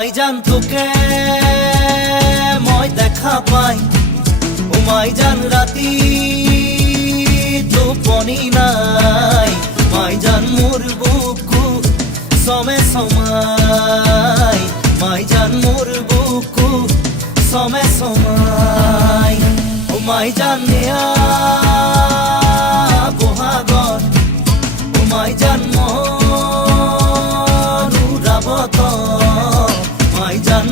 মাইজান তোকে মই দেখা পাই ও মাইজান রাতি টোপনি নাই মাইজান মোর বুকু সমে সমাই মাইজান মোর বুকু সমে সমাই ও মাইজান নিয়া বহাগর ও মাইজান মন উড়াবত মাইজান